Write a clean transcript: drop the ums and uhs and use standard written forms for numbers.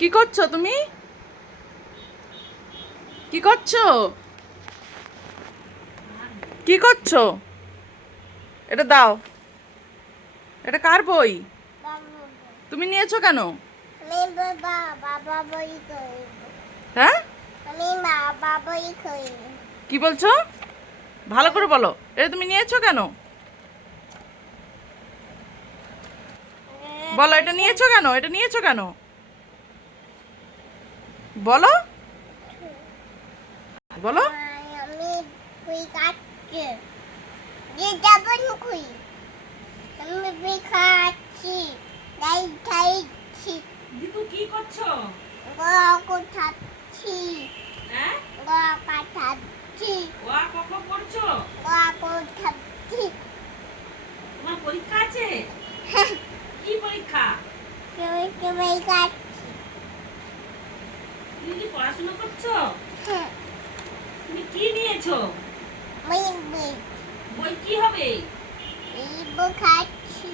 কি করছো তুমি? কি করছো? কি করছো? এটা দাও। এটা কার বই? তুমি নিয়েছো কেন? আমি বাবা বাবা বই করি। হ্যাঁ, আমি বাবা বই করি। কি বলছো? ভালো করে বলো। এটা তুমি নিয়েছো কেন? বলো, এটা নিয়েছো কেন? এটা নিয়েছো কেন? বলো, বলো। আমি বই কাটছি। যে যাবন কই। আমি বই খাচ্ছি। তাই খাইছি। দিদু কি করছো? গড় খাচ্ছি। হ্যাঁ, গড় কাটাচ্ছি। ওয়া কখন পড়ছো? গড় খাচ্ছি। তোমার পরীক্ষা আছে? কি পরীক্ষা? বই বই কাটছি। তুমি কি পড়াশোনা করছো? হ্যাঁ, তুমি কি নিয়েছো? বই বই বই কি হবে? এই বই খাচ্ছি।